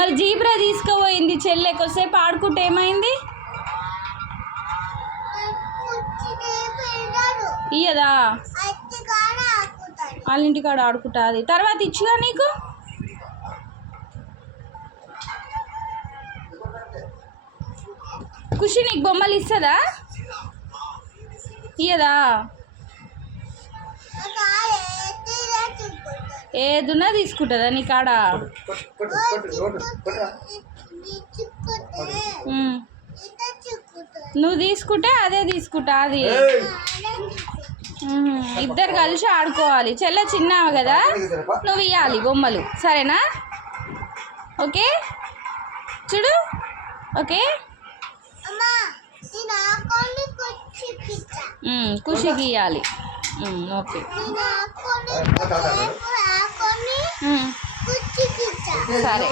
మరి జీబ్రా తీసుకుపోయింది చెల్లె, కొద్దిసేపు ఆడుకుంటే ఏమైంది? ఇయ్యదా? వాళ్ళ ఇంటికాడ ఆడుకుంటుంది. తర్వాత ఇచ్చుగా నీకు. ఖుషి నీకు బొమ్మలు ఇస్తుందా? ఇయ్యదా? ఏదున్నా తీసుకుంటుందా నీ కాడ? నువ్వు తీసుకుంటే అదే తీసుకుంటా. అది ఇద్దరు కలిసి ఆడుకోవాలి. చెల్లె చిన్నావు కదా, నువ్వు ఇవ్వాలి బొమ్మలు, సరేనా? ఓకే చూడు. ఓకే ఖుషికి ఇవ్వాలి. ఓకే సరే.